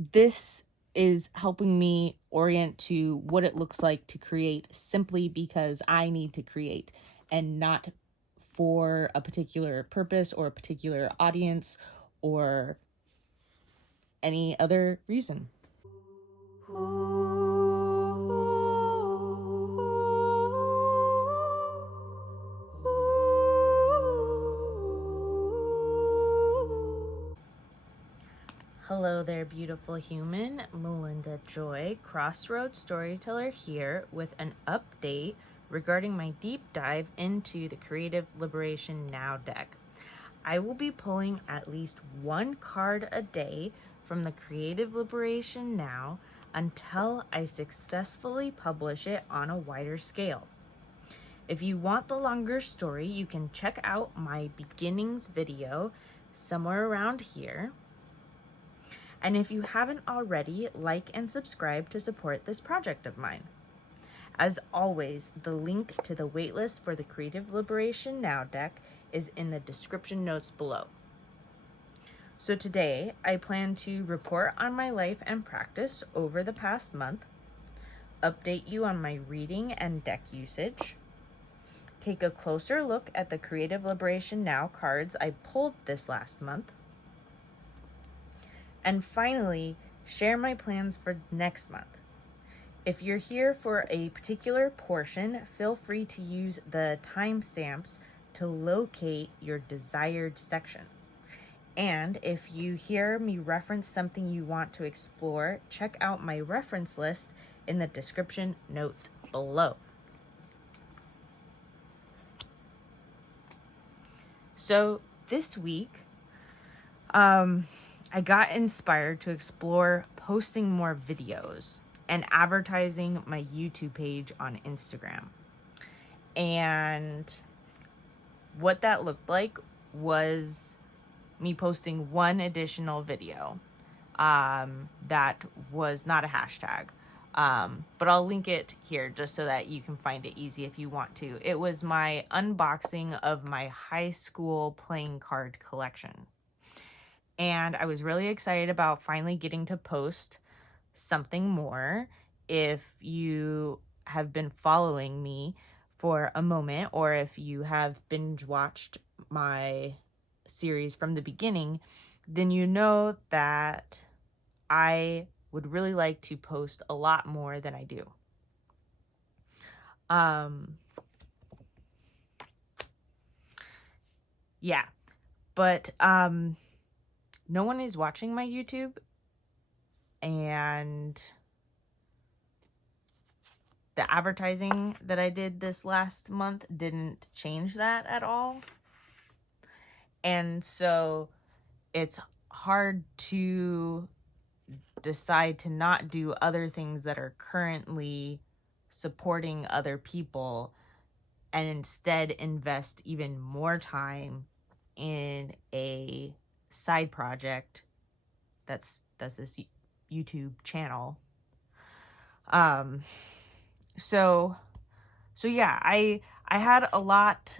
this is helping me orient to what it looks like to create simply because I need to create, and not for a particular purpose or a particular audience or any other reason. Hello there, beautiful human. Melinda Joy, Crossroads Storyteller, here with an update regarding my deep dive into the Creative Liberation Now deck. I will be pulling at least one card a day from the Creative Liberation Now until I successfully publish it on a wider scale. If you want the longer story, you can check out my beginnings video somewhere around here. And if you haven't already, like and subscribe to support this project of mine. As always, the link to the waitlist for the Creative Liberation Now deck is in the description notes below. So today, I plan to report on my life and practice over the past month, update you on my reading and deck usage, take a closer look at the Creative Liberation Now cards I pulled this last month, and finally, share my plans for next month. If you're here for a particular portion, feel free to use the timestamps to locate your desired section. And if you hear me reference something you want to explore, check out my reference list in the description notes below. So this week, I got inspired to explore posting more videos and advertising my YouTube page on Instagram. And what that looked like was me posting one additional video that was not a hashtag. But I'll link it here just so that you can find it easy if you want to. It was my unboxing of my high school playing card collection. And I was really excited about finally getting to post something more. If you have been following me for a moment, or if you have binge watched my series from the beginning, then you know that I would really like to post a lot more than I do. Yeah, but no one is watching my YouTube, and the advertising that I did this last month didn't change that at all. And so it's hard to decide to not do other things that are currently supporting other people and instead invest even more time in a side project that's this YouTube channel. So yeah, I had a lot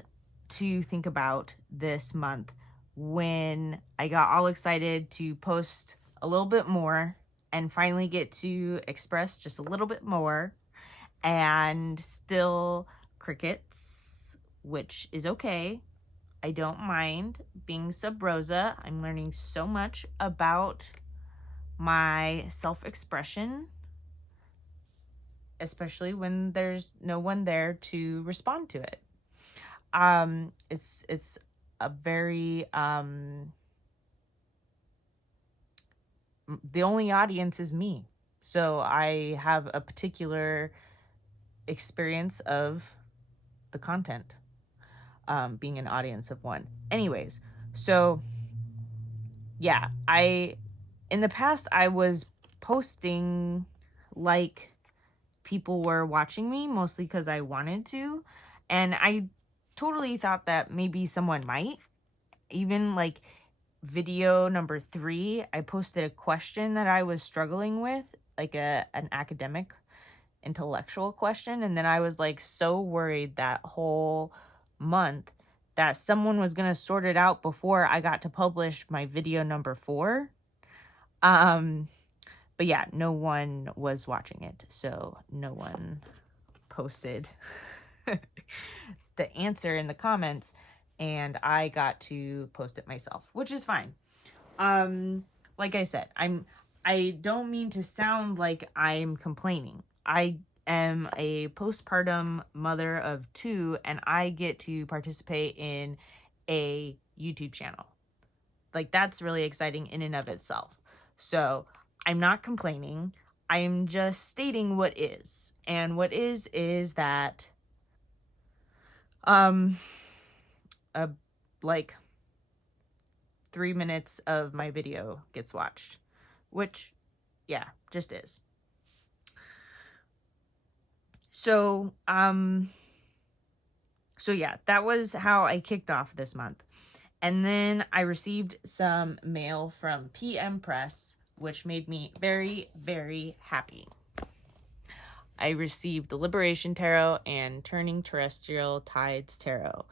to think about this month when I got all excited to post a little bit more and finally get to express just a little bit more, and still crickets, which is okay. I don't mind being sub rosa. I'm learning so much about my self-expression, especially when there's no one there to respond to it. It's a very the only audience is me. So I have a particular experience of the content, being an audience of one. Anyways, so yeah, in the past I was posting like people were watching me, mostly because I wanted to, and I totally thought that maybe someone might. Even like video number 3, I posted a question that I was struggling with, like an academic intellectual question, and then I was like so worried that whole month that someone was gonna sort it out before I got to publish my video number 4. But yeah, no one was watching it, so no one posted the answer in the comments, and I got to post it myself, which is fine. Like I said, I don't mean to sound like I'm complaining. I am a postpartum mother of 2, and I get to participate in a YouTube channel. Like, that's really exciting in and of itself. So I'm not complaining. I'm just stating what is. And what is that like 3 minutes of my video gets watched, which, yeah, just is. So yeah, that was how I kicked off this month. And then I received some mail from PM Press, which made me very, very happy. I received the Liberation Tarot and Turning Terrestrial Tides Tarot.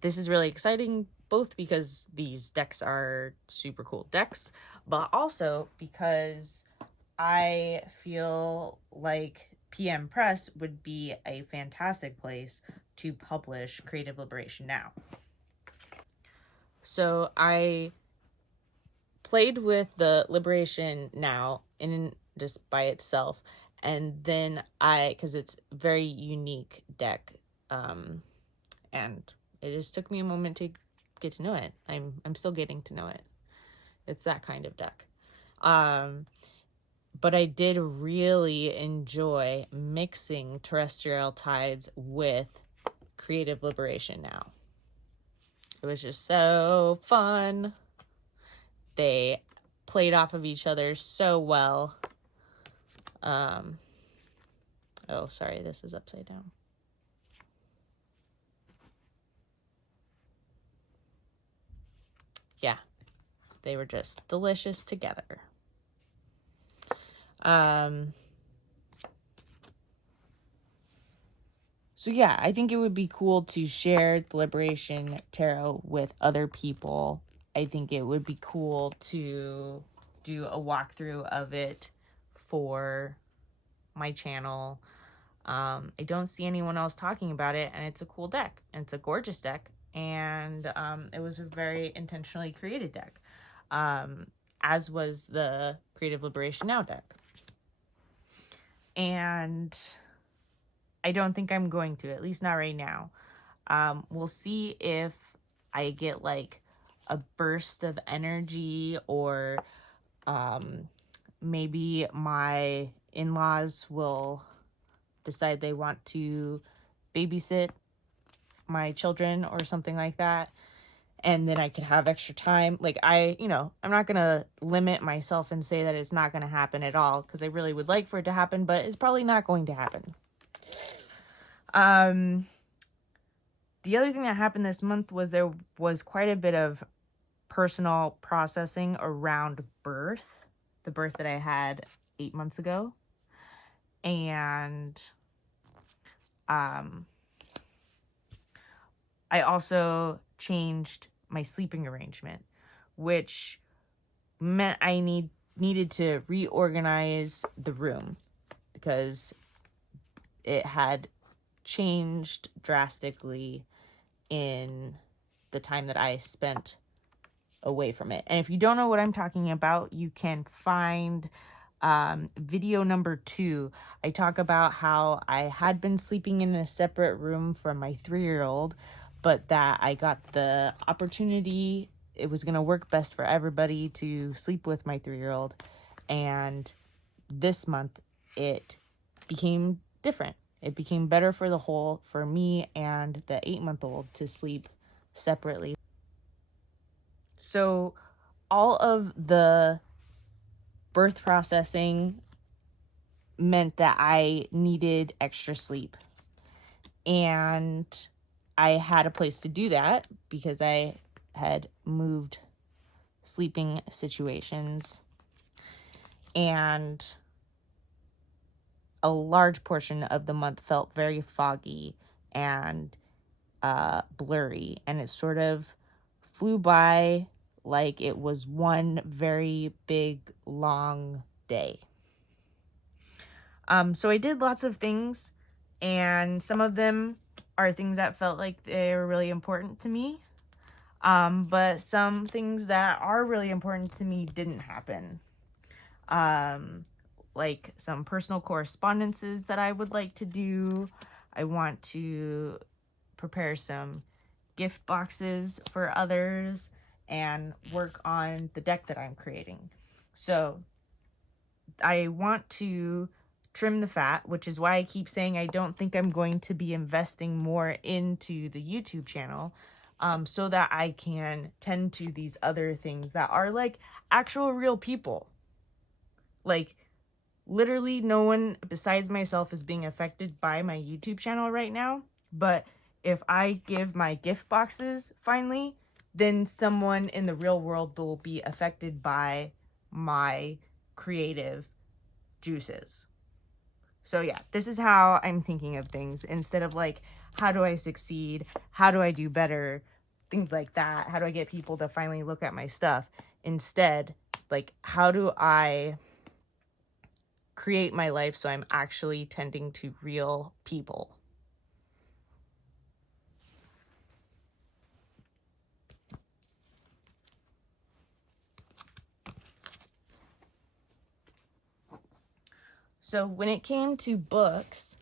This is really exciting, both because these decks are super cool decks, but also because I feel like PM Press would be a fantastic place to publish Creative Liberation Now. So I played with the Liberation Now in just by itself, and then because it's a very unique deck, and it just took me a moment to get to know it. I'm still getting to know it. It's that kind of deck. But I did really enjoy mixing Terrestrial Tides with Creative Liberation Now. It was just so fun. They played off of each other so well. Oh, sorry, this is upside down. Yeah, they were just delicious together. So yeah, I think it would be cool to share the Liberation Tarot with other people. I think it would be cool to do a walkthrough of it for my channel. I don't see anyone else talking about it, and it's a cool deck, and it's a gorgeous deck, and it was a very intentionally created deck, as was the Creative Liberation Now deck. And I don't think I'm going to, at least not right now. We'll see if I get like a burst of energy, or maybe my in-laws will decide they want to babysit my children or something like that, and then I could have extra time. Like, I'm not gonna limit myself and say that it's not gonna happen at all, because I really would like for it to happen, but it's probably not going to happen. The other thing that happened this month was there was quite a bit of personal processing around birth, the birth that I had 8 months ago. And I also changed my sleeping arrangement, which meant I needed to reorganize the room, because it had changed drastically in the time that I spent away from it. And if you don't know what I'm talking about, you can find video number 2. I talk about how I had been sleeping in a separate room from my 3-year-old, but that I got the opportunity, it was going to work best for everybody to sleep with my 3-year-old. And this month it became different. It became better for me and the 8-month-old to sleep separately. So all of the birth processing meant that I needed extra sleep. And I had a place to do that because I had moved sleeping situations. And a large portion of the month felt very foggy and blurry, and it sort of flew by like it was one very big long day. So I did lots of things, and some of them are things that felt like they were really important to me. But some things that are really important to me didn't happen. Like some personal correspondences that I would like to do. I want to prepare some gift boxes for others and work on the deck that I'm creating. So I want to trim the fat, which is why I keep saying I don't think I'm going to be investing more into the YouTube channel, so that I can tend to these other things that are like actual real people. Like literally no one besides myself is being affected by my YouTube channel right now. But if I give my gift boxes finally, then someone in the real world will be affected by my creative juices. So yeah, this is how I'm thinking of things, instead of like, how do I succeed? How do I do better? Things like that. How do I get people to finally look at my stuff? Instead, like, how do I create my life so I'm actually tending to real people? So when it came to books,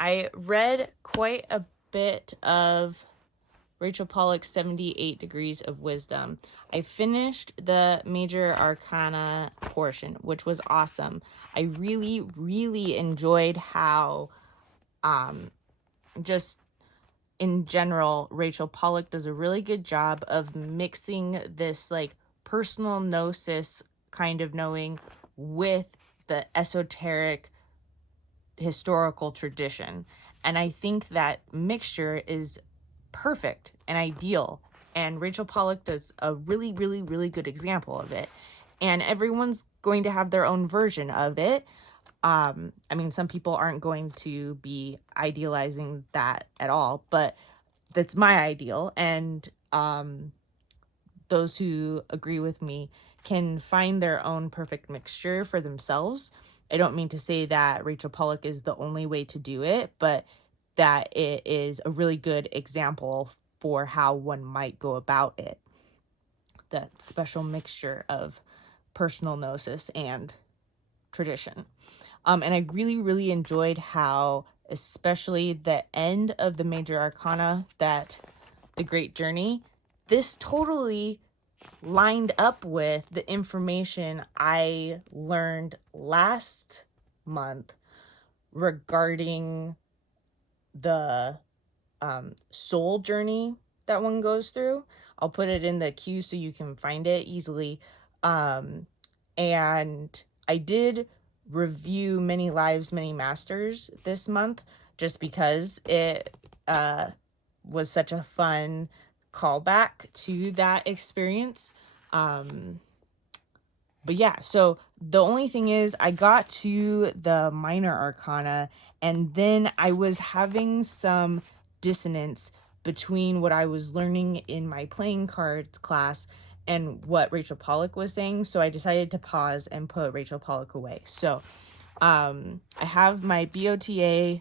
I read quite a bit of Rachel Pollack's 78 Degrees of Wisdom. I finished the Major Arcana portion, which was awesome. I really, really enjoyed how, just in general, Rachel Pollack does a really good job of mixing this like personal gnosis kind of knowing with the esoteric historical tradition. And I think that mixture is perfect and ideal. And Rachel Pollack does a really, really, really good example of it. And everyone's going to have their own version of it. I mean, some people aren't going to be idealizing that at all, but that's my ideal. And those who agree with me can find their own perfect mixture for themselves. I don't mean to say that Rachel Pollack is the only way to do it, but that it is a really good example for how one might go about it. That special mixture of personal gnosis and tradition. And I really, really enjoyed how, especially the end of the Major Arcana, that the Great Journey, this totally lined up with the information I learned last month regarding the soul journey that one goes through. I'll put it in the queue so you can find it easily. And I did review Many Lives, Many Masters this month, just because it was such a fun callback to that experience. But yeah, so the only thing is I got to the Minor Arcana, and then I was having some dissonance between what I was learning in my playing cards class and what Rachel Pollack was saying. So I decided to pause and put Rachel Pollack away. So I have my BOTA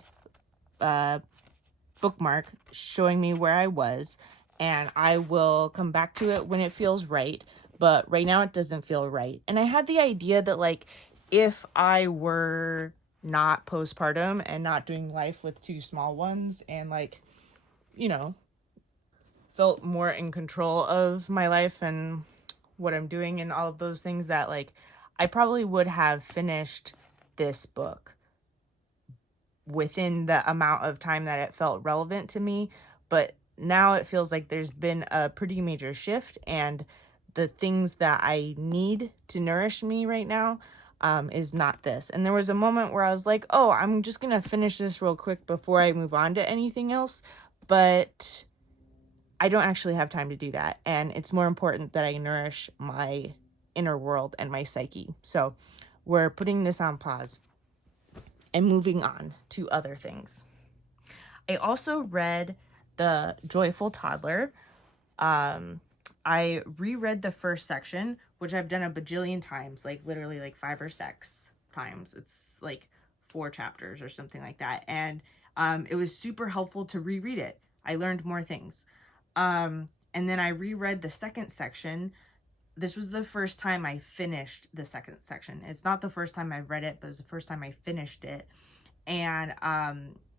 bookmark showing me where I was, and I will come back to it when it feels right. But right now it doesn't feel right. And I had the idea that like, if I were not postpartum and not doing life with two small ones and like, you know, felt more in control of my life and what I'm doing and all of those things, that like I probably would have finished this book within the amount of time that it felt relevant to me. But now it feels like there's been a pretty major shift, and the things that I need to nourish me right now is not this. And there was a moment where I was like, oh, I'm just gonna finish this real quick before I move on to anything else. But I don't actually have time to do that. And it's more important that I nourish my inner world and my psyche. So we're putting this on pause and moving on to other things. I also read The Joyful Toddler. I reread the first section, which I've done a bajillion times, like literally like 5 or 6 times. It's like 4 chapters or something like that. And it was super helpful to reread it. I learned more things. And then I reread the second section. This was the first time I finished the second section. It's not the first time I read it, but it was the first time I finished it. And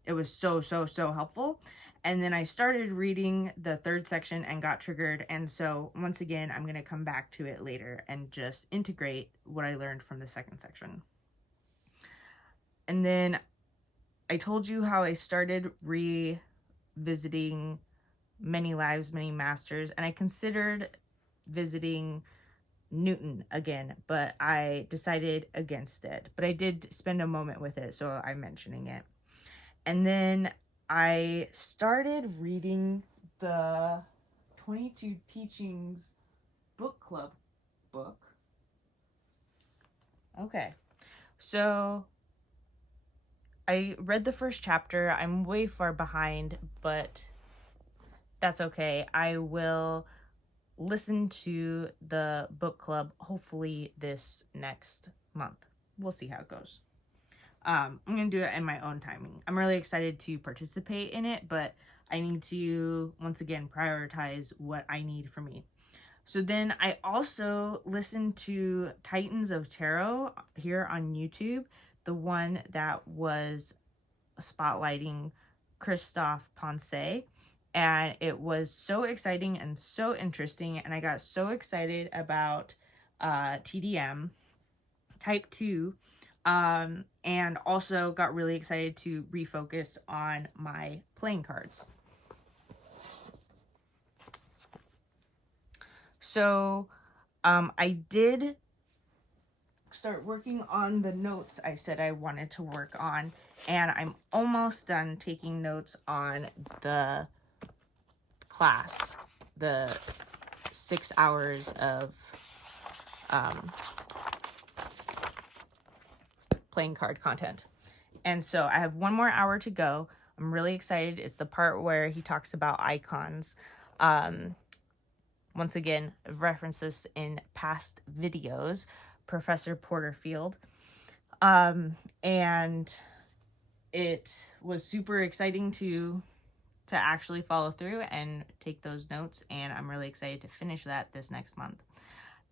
it was so helpful. And then I started reading the third section and got triggered. And so once again, I'm going to come back to it later and just integrate what I learned from the second section. And then I told you how I started revisiting Many Lives, Many Masters, and I considered visiting Newton again, but I decided against it. But I did spend a moment with it, so I'm mentioning it. And then I started reading the 22 Teachings book club book. Okay, so I read the first chapter. I'm way far behind, but that's okay. I will listen to the book club hopefully this next month. We'll see how it goes. I'm going to do it in my own timing. I'm really excited to participate in it, but I need to, once again, prioritize what I need for me. So then I also listened to Titans of Tarot here on YouTube, the one that was spotlighting Christophe Ponce. And it was so exciting and so interesting. And I got so excited about TDM type 2. And also got really excited to refocus on my playing cards. So I did start working on the notes I said I wanted to work on, and I'm almost done taking notes on the class, the 6 hours of playing card content. And so I have 1 more hour to go. I'm really excited. It's the part where he talks about icons. Once again, I've referenced this in past videos, Professor Porterfield. And it was super exciting to actually follow through and take those notes, and I'm really excited to finish that this next month.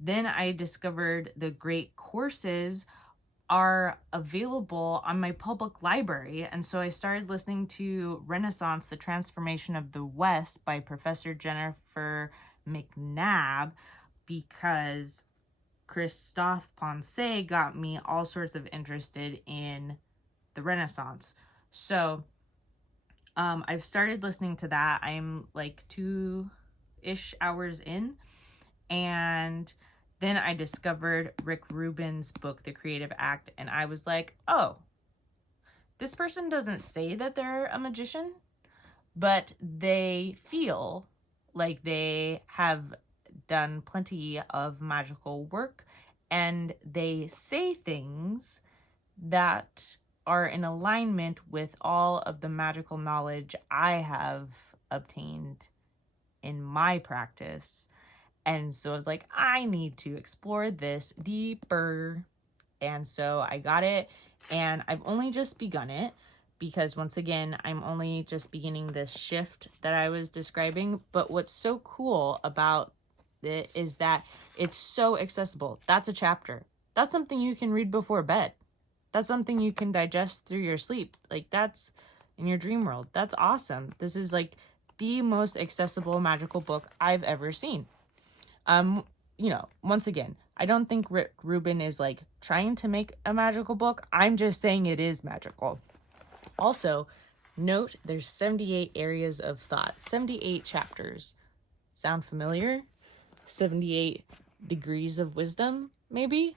Then I discovered the great courses are available on my public library, and so I started listening to Renaissance, The Transformation of the West by Professor Jennifer McNabb, because Christophe Ponce got me all sorts of interested in the Renaissance. So I've started listening to that. I'm like 2-ish hours in, and then I discovered Rick Rubin's book, The Creative Act, and I was like, oh, this person doesn't say that they're a magician, but they feel like they have done plenty of magical work, and they say things that are in alignment with all of the magical knowledge I have obtained in my practice. And so I was like, I need to explore this deeper. And so I got it, and I've only just begun it because, once again, I'm only just beginning this shift that I was describing. But what's so cool about it is that it's so accessible. That's a chapter. That's something you can read before bed. That's something you can digest through your sleep. Like, that's in your dream world. That's awesome. This is like the most accessible magical book I've ever seen. You know, once again, I don't think Rick Rubin is like trying to make a magical book. I'm just saying it is magical. Also, note there's 78 areas of thought, 78 chapters. Sound familiar? 78 degrees of wisdom, maybe?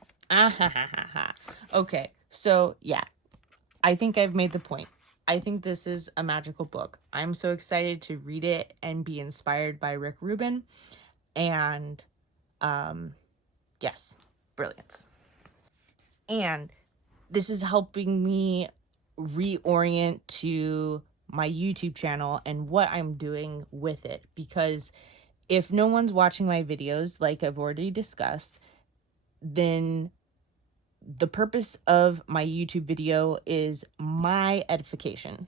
Okay, so yeah, I think I've made the point. I think this is a magical book. I'm so excited to read it and be inspired by Rick Rubin. And yes, brilliance. And this is helping me reorient to my YouTube channel and what I'm doing with it, because if no one's watching my videos, like I've already discussed, then the purpose of my YouTube video is my edification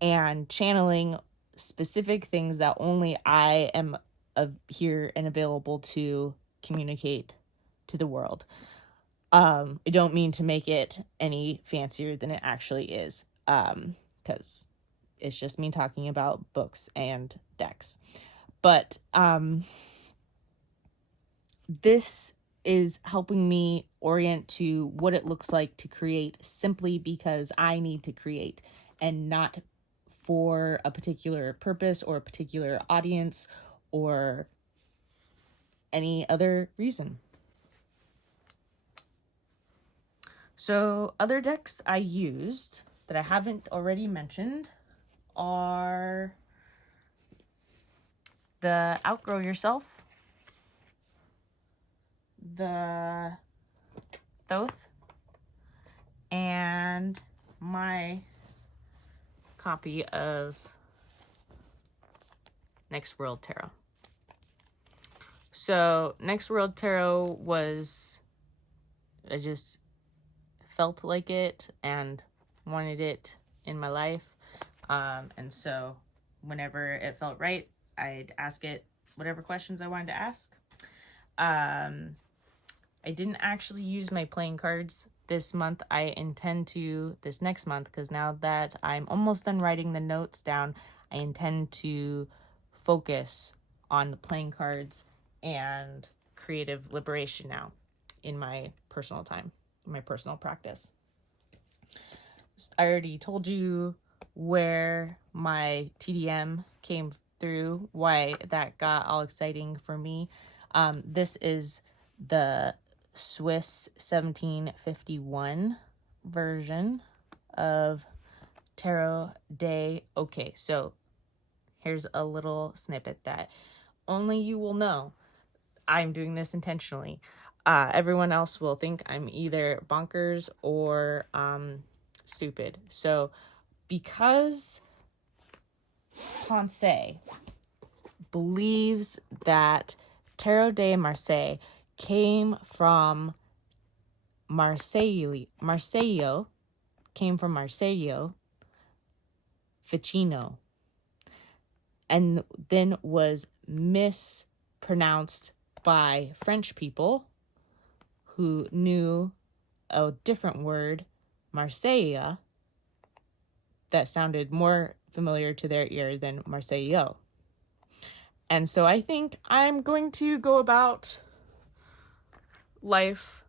and channeling specific things that only I am here and available to communicate to the world. I don't mean to make it any fancier than it actually is, because it's just me talking about books and decks. But this is helping me orient to what it looks like to create simply because I need to create, and not for a particular purpose or a particular audience or any other reason. So other decks I used that I haven't already mentioned are the Outgrow Yourself, the Thoth, and my copy of Next World Tarot. So Next World Tarot was, I just felt like it and wanted it in my life. And so whenever it felt right, I'd ask it whatever questions I wanted to ask. I didn't actually use my playing cards this month. I intend to this next month, because now that I'm almost done writing the notes down, I intend to focus on the playing cards and creative liberation now in my personal time, my personal practice. I already told you where my TDM came through, why that got all exciting for me. This is the Swiss 1751 version of Tarot Day. Okay, so here's a little snippet that only you will know. I'm doing this intentionally. Everyone else will think I'm either bonkers or stupid. So because Ponce believes that Tarot de Marseille came from Marseillo, Ficino, and then was mispronounced by French people who knew a different word, Marseilla, that sounded more familiar to their ear than Marseillais. And so I think I'm going to go about life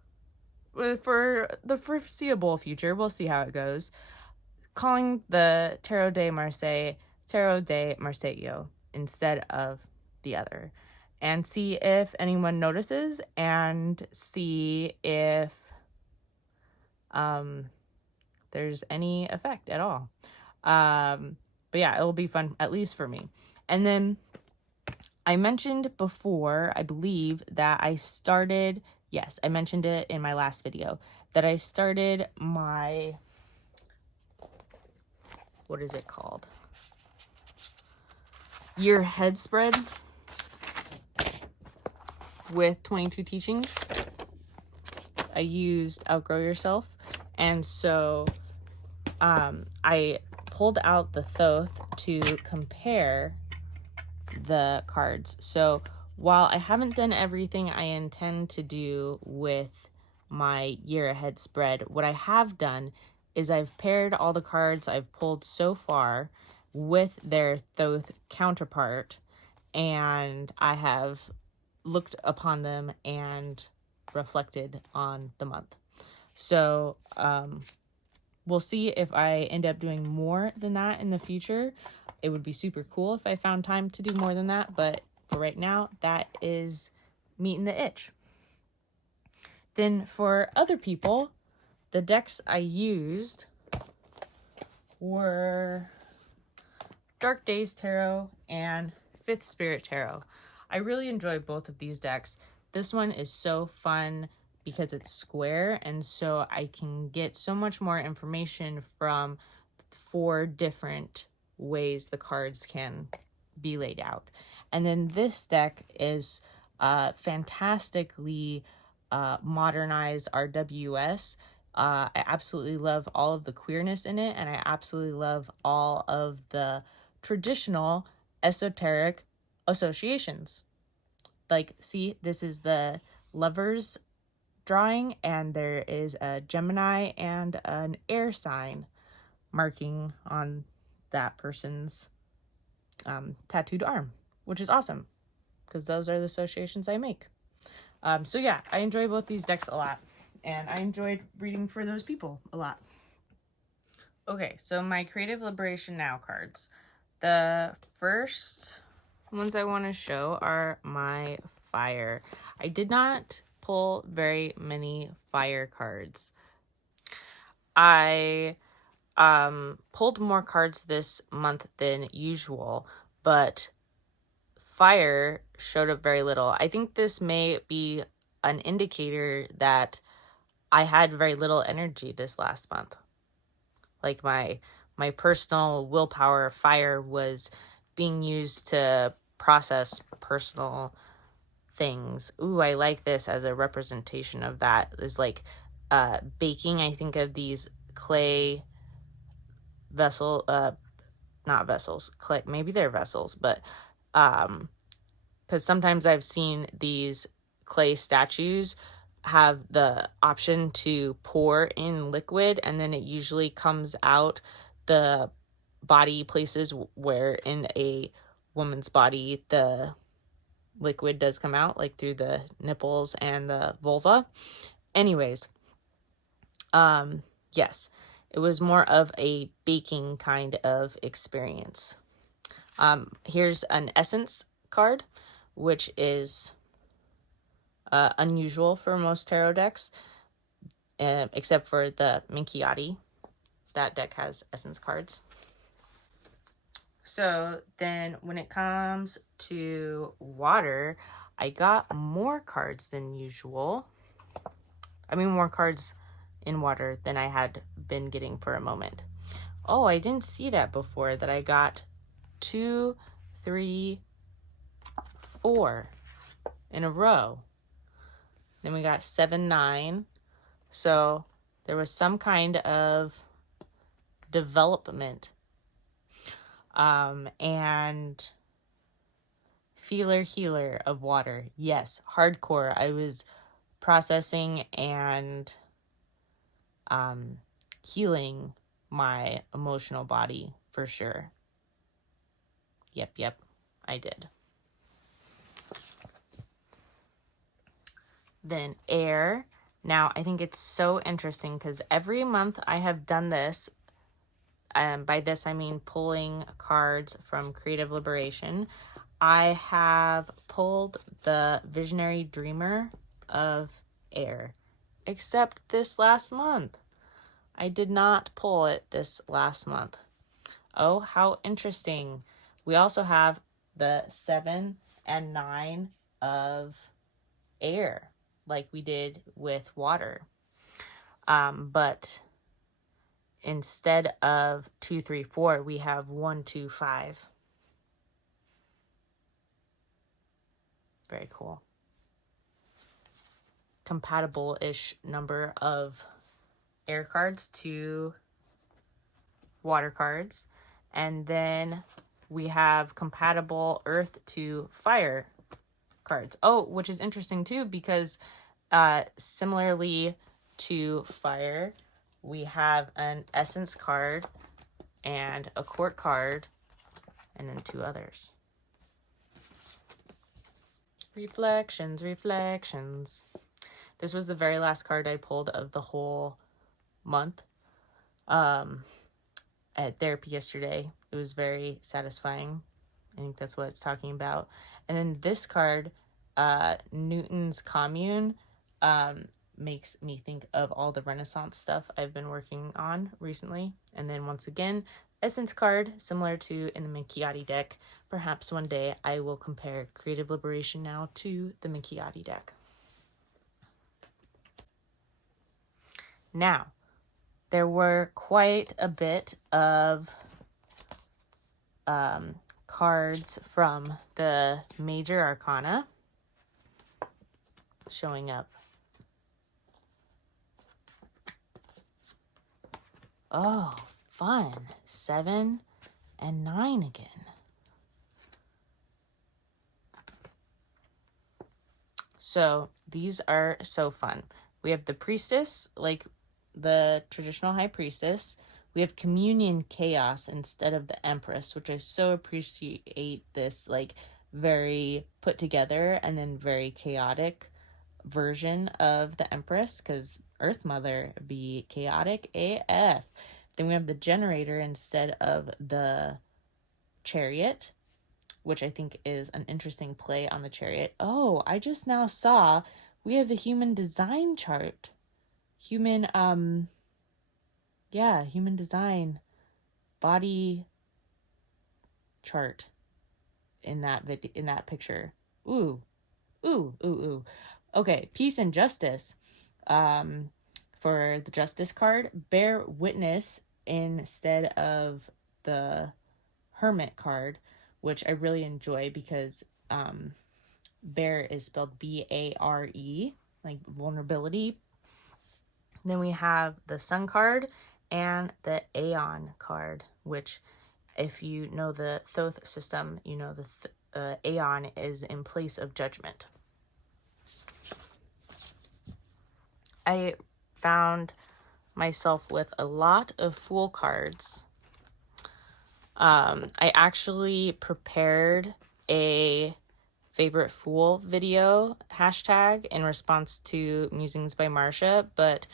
for the foreseeable future, we'll see how it goes, calling the Tarot de Marseille Tarot de Marseille instead of the other, and see if anyone notices, and see if there's any effect at all. But yeah, it'll be fun, at least for me. And then I mentioned before, I believe, that I started, yes, I mentioned it in my last video, that I started my, what is it called? Year head spread with 22 teachings. I used Outgrow Yourself, and so I pulled out the Thoth to compare the cards. So while I haven't done everything I intend to do with my year ahead spread, what I have done is I've paired all the cards I've pulled so far with their Thoth counterpart, and I have looked upon them and reflected on the month. So we'll see if I end up doing more than that in the future. It would be super cool if I found time to do more than that, but for right now, that is meeting the itch. Then for other people, the decks I used were Dark Days Tarot and Fifth Spirit Tarot. I really enjoy both of these decks. This one is so fun because it's square, and so I can get so much more information from 4 different ways the cards can be laid out. And then this deck is fantastically modernized RWS. I absolutely love all of the queerness in it, and I absolutely love all of the traditional esoteric associations. Like, see, this is the lovers drawing, and there is a Gemini and an air sign marking on that person's tattooed arm, which is awesome because those are the associations I make. So yeah, I enjoy both these decks a lot, and I enjoyed reading for those people a lot. Okay, so my Creative Liberation Now cards. The first ones I want to show are my fire. I did not pull very many fire cards. I pulled more cards this month than usual, but fire showed up very little. I think this may be an indicator that I had very little energy this last month. Like my personal willpower fire was being used to process personal things. Ooh, I like this as a representation of that. Is like baking. I think of these clay not vessels, clay, maybe they're vessels, but because sometimes I've seen these clay statues have the option to pour in liquid, and then it usually comes out the body places where in a woman's body the liquid does come out, like through the nipples and the vulva. Anyways, yes, it was more of a baking kind of experience. Here's an essence card, which is unusual for most tarot decks, except for the Minchiati. That deck has essence cards. So then when it comes to water, I got more cards than usual. I mean, more cards in water than I had been getting for a moment. Oh, I didn't see that before, that I got 2, 3, 4 in a row. Then we got 7, 9. So there was some kind of development. And feeler healer of water. Yes, hardcore. I was processing and healing my emotional body for sure. Yep, I did. Then air. Now, I think it's so interesting because every month I have done this. By this, I mean pulling cards from Creative Liberation. I have pulled the Visionary Dreamer of air, except this last month. I did not pull it this last month. Oh, how interesting. We also have the 7 and 9 of air, like we did with water. But instead of 2, 3, 4, we have 1, 2, 5. Very cool. Compatible-ish number of air cards to water cards. And then we have compatible earth to fire cards. Oh, which is interesting too, because similarly to fire, we have an essence card and a court card, and then 2 others. Reflections. This was the very last card I pulled of the whole month. At therapy yesterday, it was very satisfying. I think that's what it's talking about. And then this card, Newton's Commune, makes me think of all the Renaissance stuff I've been working on recently. And then once again, essence card, similar to in the Minchiati deck. Perhaps one day I will compare Creative Liberation Now to the Minchiati deck. Now, there were quite a bit of cards from the major arcana showing up Oh, fun. 7 and 9 again. So these are so fun. We have the priestess, like the traditional high priestess. We have communion chaos instead of the empress, which I so appreciate this like very put together and then very chaotic version of the empress, because Earth Mother be chaotic AF. Then we have the generator instead of the chariot, which I think is an interesting play on the chariot. Oh, I just now saw we have the human design chart. Human design body chart in that picture. Ooh. Okay, peace and justice. For the justice card, bear witness instead of the hermit card, which I really enjoy because bear is spelled B-A-R-E, like vulnerability. Then we have the sun card and the Aeon card, which if you know the Thoth system, you know the Aeon is in place of judgment. I found myself with a lot of Fool cards. I actually prepared a favorite Fool video hashtag in response to Musings by Marcia, but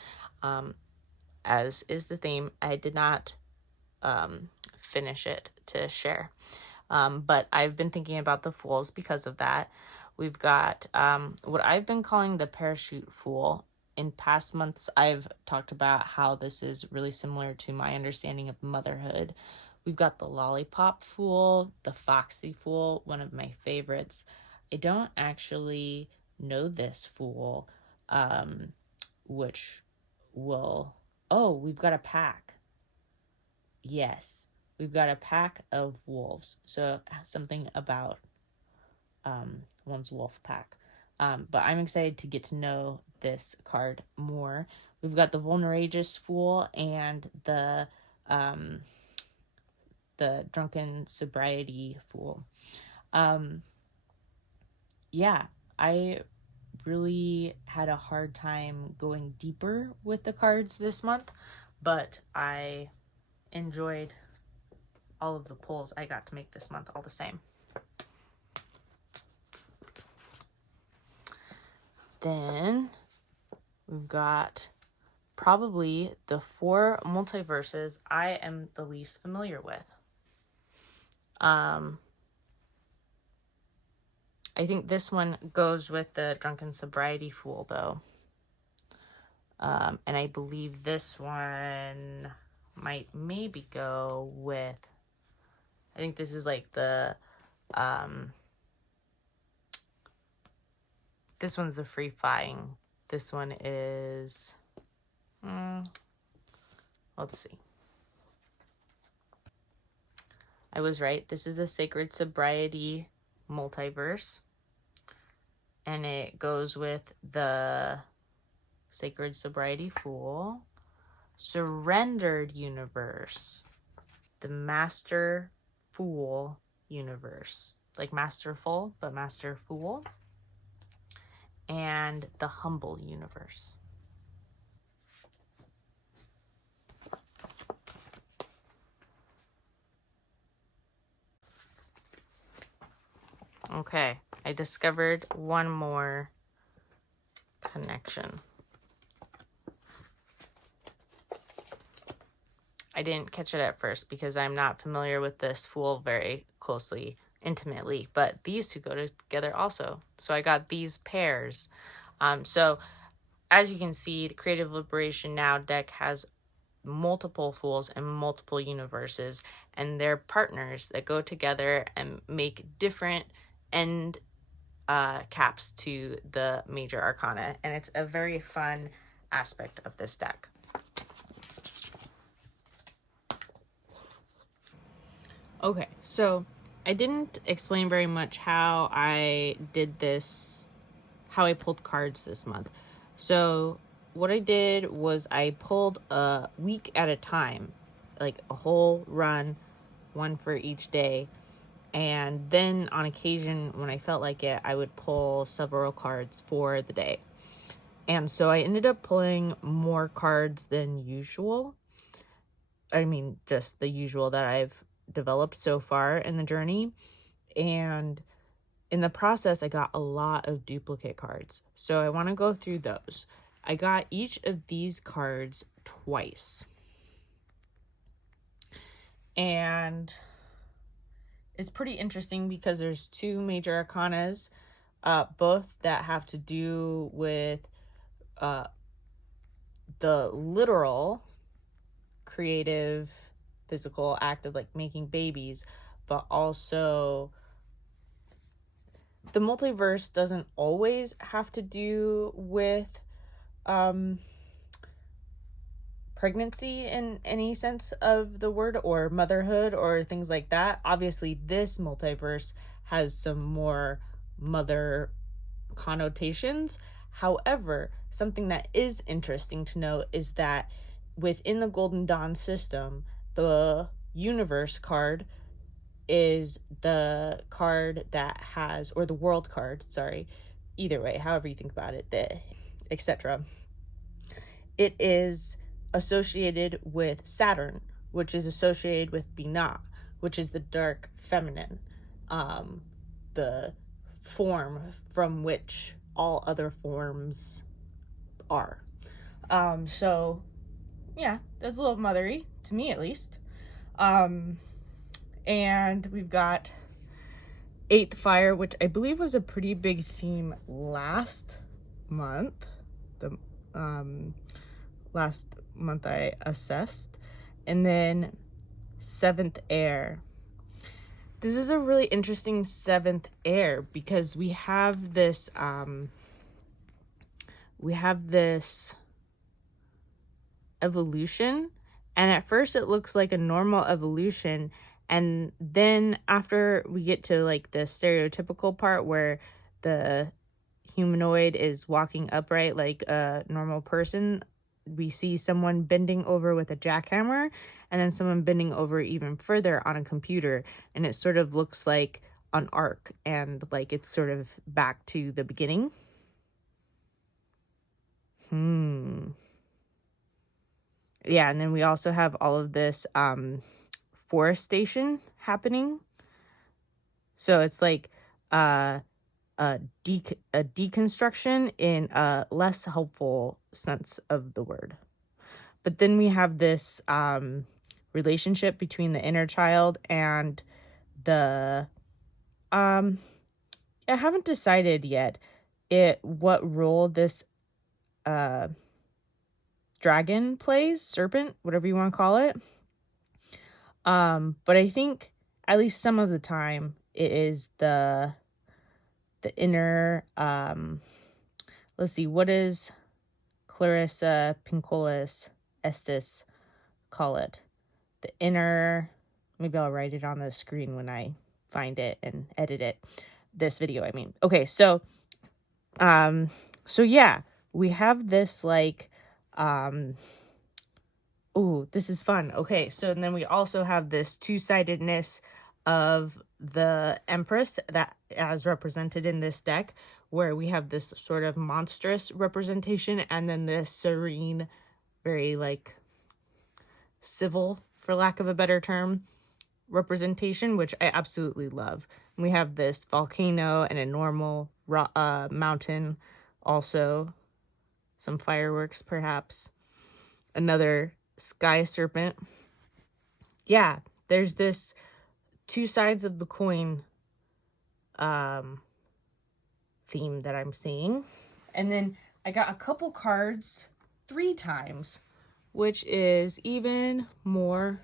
as is the theme, I did not finish it to share. But I've been thinking about the Fools because of that. We've got what I've been calling the parachute Fool. In past months, I've talked about how this is really similar to my understanding of motherhood. We've got the lollipop Fool, the foxy Fool, one of my favorites. I don't actually know this Fool, which will... Oh, we've got a pack. Yes, we've got a pack of wolves. So something about one's wolf pack. But I'm excited to get to know this card more. We've got the Vulnerageous Fool and the Drunken Sobriety Fool. Yeah, I really had a hard time going deeper with the cards this month, but I enjoyed all of the pulls I got to make this month all the same. Then we've got probably the 4 multiverses I am the least familiar with. I think this one goes with the Drunken Sobriety Fool, though. And I believe this one might maybe go with... I think this is like the... this one's the free flying. This one is... let's see. I was right. This is the Sacred Sobriety multiverse. And it goes with the Sacred Sobriety Fool, Surrendered Universe, the Master Fool Universe. Like masterful, but Master Fool. And the Humble Universe. Okay, I discovered one more connection. I didn't catch it at first because I'm not familiar with this Fool very closely, intimately, but these two go together also. So I got these pairs. So as you can see, the Creative Liberation Now deck has multiple Fools and multiple universes, and they're partners that go together and make different end caps to the major arcana, and it's a very fun aspect of this deck. Okay, so I didn't explain very much how I did this, how I pulled cards this month. So what I did was I pulled a week at a time, like a whole run, one for each day. And then on occasion, when I felt like it, I would pull several cards for the day. And so I ended up pulling more cards than usual. I mean, just the usual that I've developed so far in the journey. And in the process, I got a lot of duplicate cards. So I want to go through those. I got each of these cards twice. And it's pretty interesting because there's two major arcanas, both that have to do with the literal creative physical act of like making babies, but also the multiverse doesn't always have to do with pregnancy in any sense of the word, or motherhood or things like that. Obviously this multiverse has some more mother connotations. However, something that is interesting to note is that within the Golden Dawn system, the universe card is the card that has, or the world card, sorry, either way, however you think about it, etc. It is associated with Saturn, which is associated with Binah, which is the dark feminine, the form from which all other forms are. So yeah, that's a little mothery to me, at least. And we've got Eighth Fire, which I believe was a pretty big theme last month. Last month I assessed. And then Seventh Air. This is a really interesting seventh air because we have this evolution, and at first it looks like a normal evolution, and then after we get to like the stereotypical part where the humanoid is walking upright like a normal person, we see someone bending over with a jackhammer, and then someone bending over even further on a computer, and it sort of looks like an arc, and like it's sort of back to the beginning. Yeah, and then we also have all of this forestation happening. So it's like a deconstruction in a less helpful sense of the word. But then we have this relationship between the inner child and the I haven't decided yet what role this dragon plays, serpent, whatever you want to call it. But I think at least some of the time it is the inner let's see, what is Clarissa Pincolis Estes call it? The inner, maybe I'll write it on the screen when I find it and edit it. This video, I mean. Okay, so yeah, we have this like ooh, this is fun. Okay, so and then we also have this two-sidedness of the Empress that as represented in this deck, where we have this sort of monstrous representation and then this serene, very like civil, for lack of a better term, representation, which I absolutely love. And we have this volcano and a normal mountain, also some fireworks perhaps, another sky serpent. Yeah, there's this two sides of the coin theme that I'm seeing. And then I got a couple cards 3 times, which is even more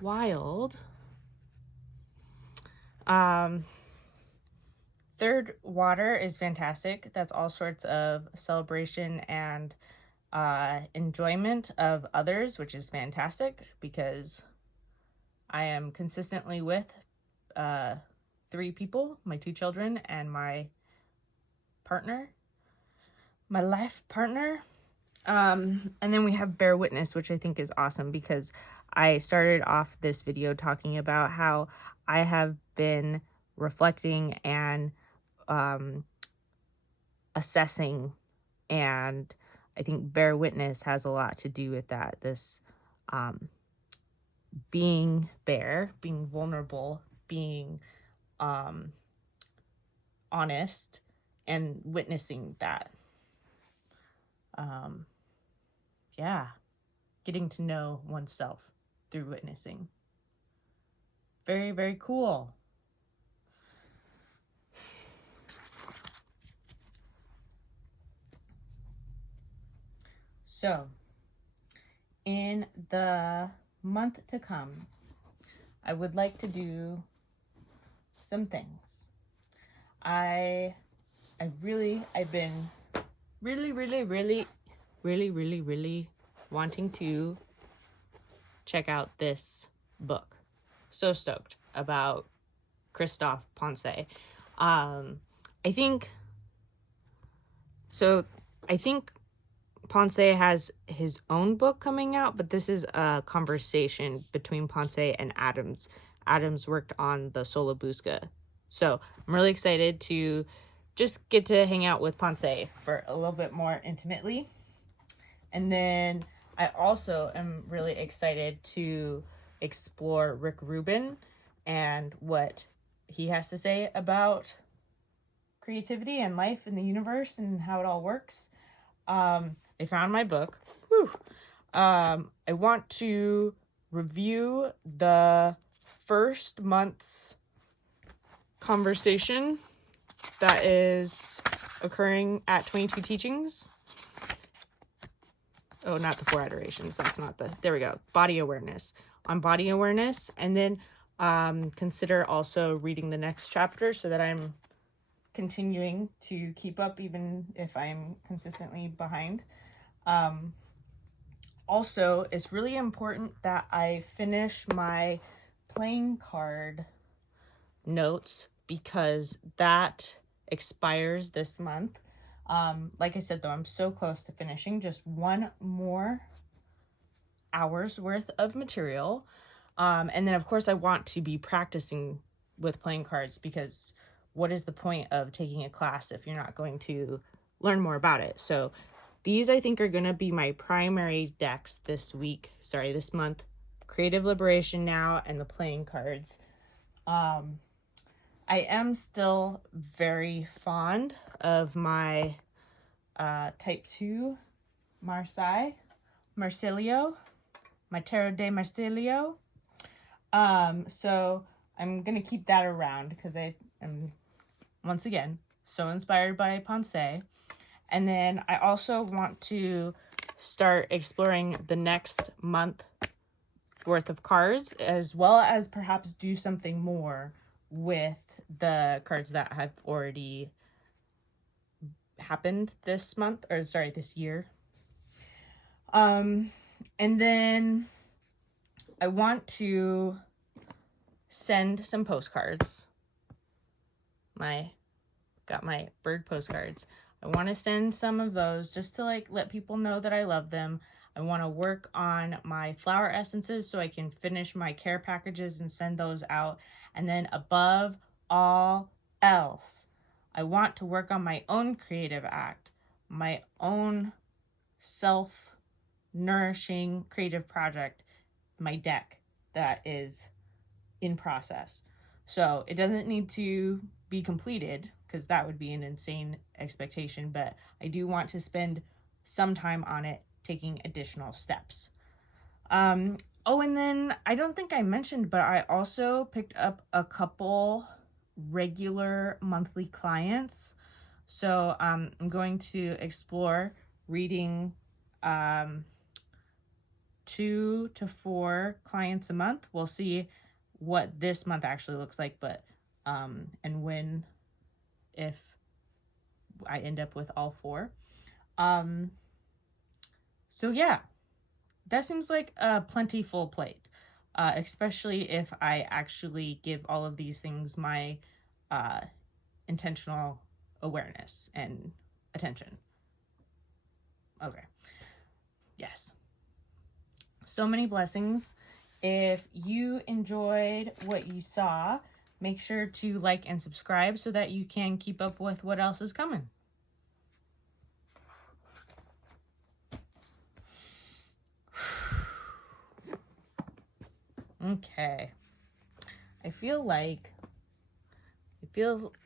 wild. Third water is fantastic. That's all sorts of celebration and enjoyment of others, which is fantastic because I am consistently with 3 people, my 2 children and my partner, my life partner. And then we have Bear Witness, which I think is awesome because I started off this video talking about how I have been reflecting and assessing, and I think Bear Witness has a lot to do with that. This being bare, being vulnerable, being honest, and witnessing that. Yeah, getting to know oneself through witnessing. Very, very cool. So, in the month to come, I would like to do some things. I've been really wanting to check out this book. So stoked about Christophe Ponce. I think Ponce has his own book coming out, but this is a conversation between Ponce and Adams. Adams worked on the Solabusca. So I'm really excited to just get to hang out with Ponce for a little bit more intimately. And then I also am really excited to explore Rick Rubin and what he has to say about creativity and life in the universe and how it all works. I found my book. I want to review the first month's conversation that is occurring at 22 Teachings. Oh, not the 4 Adorations. That's not the... There we go. Body awareness. On body awareness. And then consider also reading the next chapter so that I'm continuing to keep up even if I'm consistently behind. Also, it's really important that I finish my playing card notes because that expires this month. Like I said, though, I'm so close to finishing, just 1 more hour's worth of material. And then, of course, I want to be practicing with playing cards because what is the point of taking a class if you're not going to learn more about it? So these, I think, are going to be my primary decks this month. Creative Liberation now and the playing cards. I am still very fond of my Type 2 Marsilio, my Tarot de Marsilio. So I'm going to keep that around because I am, once again, so inspired by Ponce. And then I also want to start exploring the next month worth of cards, as well as perhaps do something more with the cards that have already happened this year. And then I want to send some postcards. Got my bird postcards. I want to send some of those just to let people know that I love them. I want to work on my flower essences so I can finish my care packages and send those out. And then above all else, I want to work on my own creative act, my own self-nourishing creative project, my deck that is in process. So it doesn't need to be completed because that would be an insane expectation, but I do want to spend some time on it, taking additional steps. Oh, and then I don't think I mentioned, but I also picked up a couple regular monthly clients. So I'm going to explore reading 2 to 4 clients a month. We'll see what this month actually looks like, but and if I end up with all 4. So yeah, that seems like a plentiful plate, especially if I actually give all of these things my intentional awareness and attention. Okay. Yes. So many blessings. If you enjoyed what you saw, make sure to like and subscribe so that you can keep up with what else is coming. Okay. I feel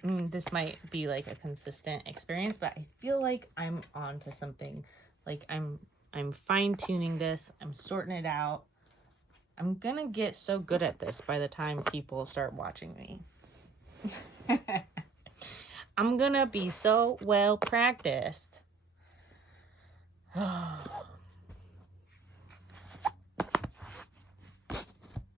this might be like a consistent experience, but I feel like I'm on to something. Like I'm fine-tuning this. I'm sorting it out. I'm gonna get so good at this by the time people start watching me. I'm gonna be so well practiced.